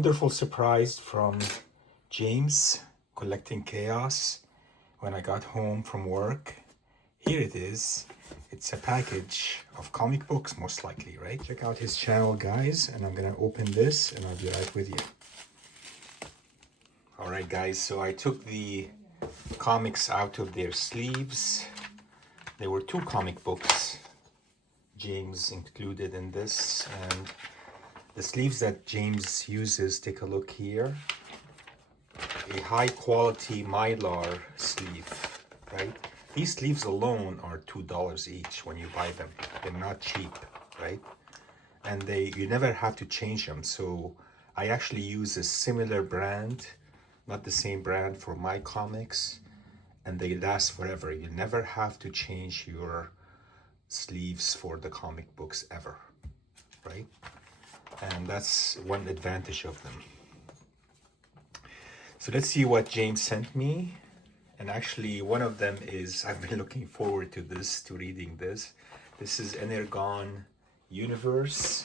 wonderful surprise from James, Kollecting Chaos, when I got home from work. Here it is. It's a package of comic books, most likely, right? Check out his channel, guys, and I'm gonna open this and I'll be right with you. All right, guys, so I took the comics out of their sleeves. There were 2 comic books James included in this, and the sleeves that James uses, take a look here. A high quality Mylar sleeve, right? These sleeves alone are $2 each when you buy them. They're not cheap, right? And you never have to change them. So I actually use a similar brand, not the same brand, for my comics, and they last forever. You never have to change your sleeves for the comic books ever, right? And that's one advantage of them. So let's see what James sent me. And actually one of them is, I've been looking forward to reading this. This is Energon Universe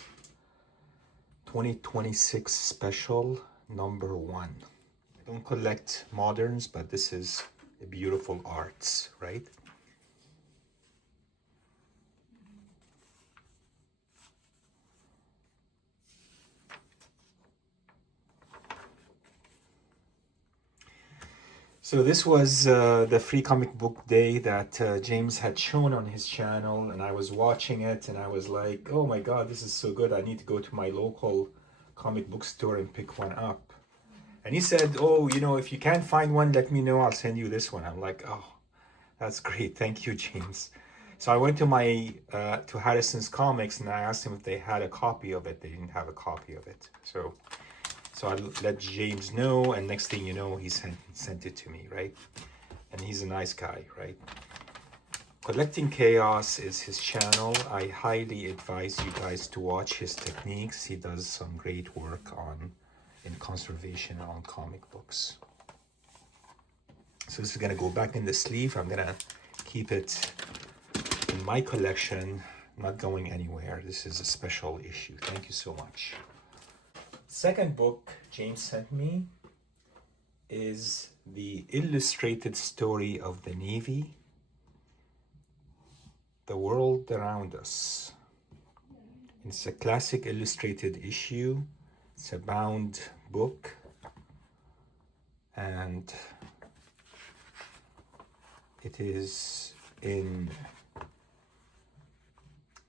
2026 special number 1. I don't collect moderns, but this is a beautiful arts, right? So this was the free comic book day that James had shown on his channel, and I was watching it and I was like, oh my god, this is so good. I need to go to my local comic book store and pick one up. And he said, oh, you know, if you can't find one, let me know, I'll send you this one. I'm like, oh, that's great, thank you, James. So I went to to Harrison's Comics and I asked him if they had a copy of it. They didn't have a copy of it. So I let James know, and next thing you know, he sent it to me, right? And he's a nice guy, right? Kollecting Chaos is his channel. I highly advise you guys to watch his techniques. He does some great work in conservation on comic books. So this is gonna go back in the sleeve. I'm gonna keep it in my collection, not going anywhere. This is a special issue. Thank you so much. Second book James sent me is the illustrated story of the Navy, The World Around Us. It's a classic illustrated issue. It's a bound book, and it is in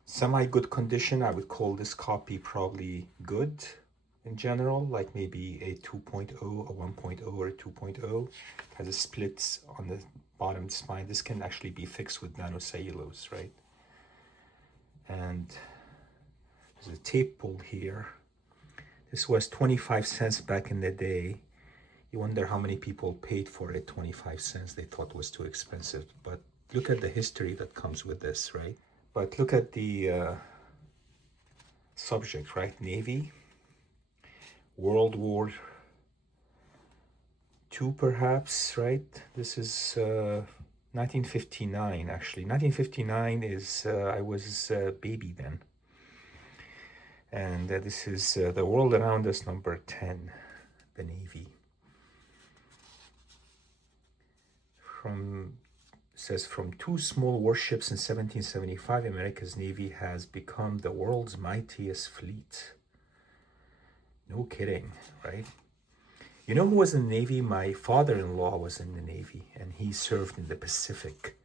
semi-good condition. I would call this copy probably good. In general, like maybe a 2.0, a 1.0, or a 2.0. It has a split on the bottom spine. This can actually be fixed with nanocellulose, right? And there's a tape pull here. This was 25 cents back in the day. You wonder how many people paid for it, 25 cents. They thought it was too expensive. But look at the history that comes with this, right? But look at the subject, right? Navy. World War II, perhaps, right? This is 1959, actually. 1959 is, I was a baby then. And this is The World Around Us, number 10, the Navy. Says, from 2 small warships in 1775, America's Navy has become the world's mightiest fleet. No kidding, right? You know who was in the Navy? My father-in-law was in the Navy, and he served in the Pacific.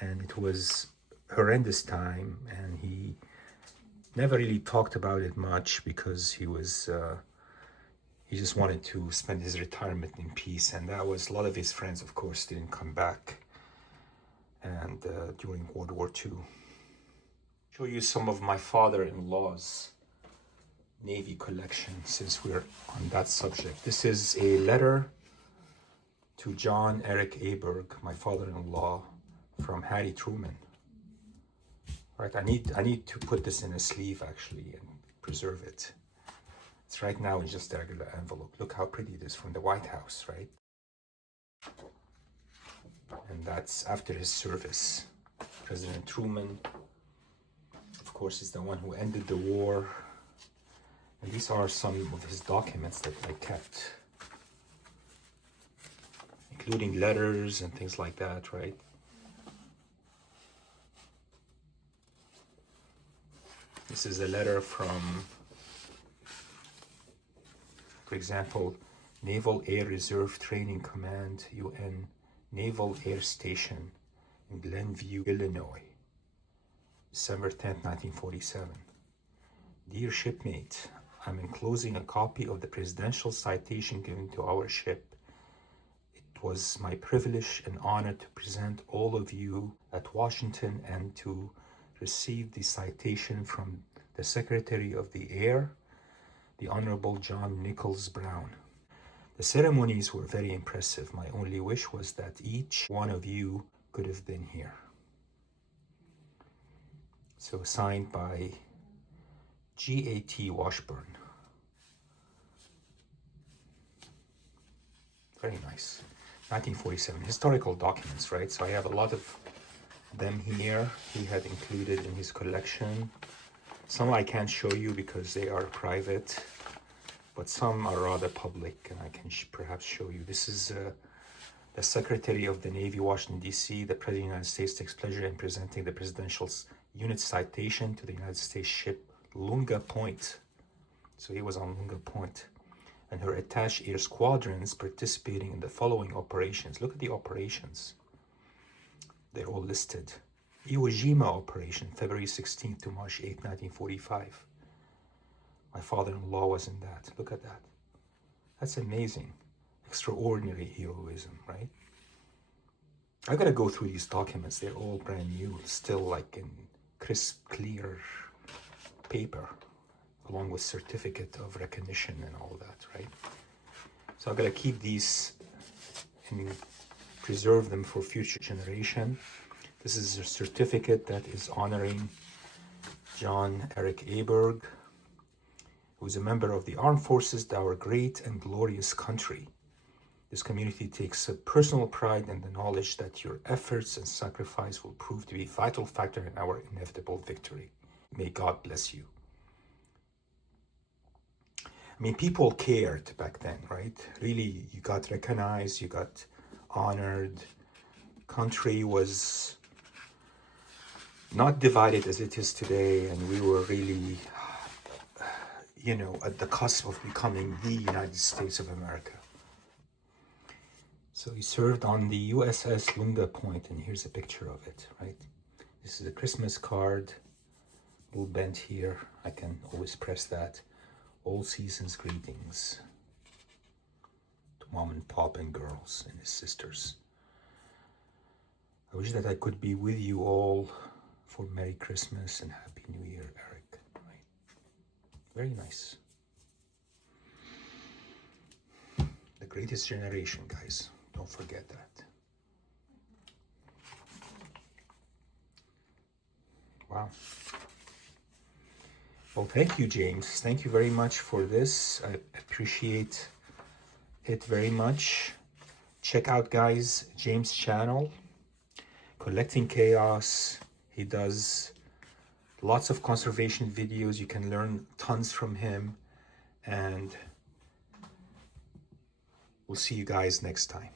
And it was horrendous time, and he never really talked about it much because he just wanted to spend his retirement in peace. And that was, a lot of his friends, of course, didn't come back and during World War II. Show you some of my father-in-law's Navy collection, since we're on that subject. This is a letter to John Eric Aberg, my father-in-law, from Harry Truman. Right, I need to put this in a sleeve actually and preserve it. It's right now in just a regular envelope. Look how pretty it is, from the White House, right? And that's after his service. President Truman, of course, is the one who ended the war. And these are some of his documents that I kept, including letters and things like that, right? This is a letter from, for example, Naval Air Reserve Training Command, UN Naval Air Station in Glenview, Illinois, December 10th, 1947. Dear shipmate, I'm enclosing a copy of the presidential citation given to our ship. It was my privilege and honor to present all of you at Washington and to receive the citation from the Secretary of the Air, the Honorable John Nichols Brown. The ceremonies were very impressive. My only wish was that each one of you could have been here. So signed by G.A.T. Washburn. Very nice. 1947, historical documents, right? So I have a lot of them here. He had included in his collection. Some I can't show you because they are private, but some are rather public and I can perhaps show you. This is the Secretary of the Navy, Washington, D.C. The President of the United States takes pleasure in presenting the Presidential Unit Citation to the United States ship Lunga Point. So he was on Lunga Point. And her attached air squadrons participating in the following operations. Look at the operations. They're all listed. Iwo Jima operation, February 16th to March 8th, 1945. My father-in-law was in that. Look at that. That's amazing. Extraordinary heroism, right? I gotta go through these documents. They're all brand new, still like in crisp, clear paper, along with certificate of recognition and all that, right? So I've got to keep these and preserve them for future generation. This is a certificate that is honoring John Eric Aberg, who is a member of the Armed Forces, our great and glorious country. This community takes a personal pride in the knowledge that your efforts and sacrifice will prove to be a vital factor in our inevitable victory. May God bless you. I mean, people cared back then, right? Really, you got recognized, you got honored. Country was not divided as it is today, and we were really, at the cusp of becoming the United States of America. So he served on the USS Lunga Point, and here's a picture of it, right? This is a Christmas card, a little bent here. I can always press that. All seasons greetings to mom and pop and girls and his sisters. I wish that I could be with you all for Merry Christmas and Happy New Year, Eric. Right? Very nice. The greatest generation, guys. Don't forget that. Wow. Well, thank you, James. Thank you very much for this. I appreciate it very much. Check out, guys, James' channel, Kollecting Kaos. He does lots of conservation videos. You can learn tons from him. And we'll see you guys next time.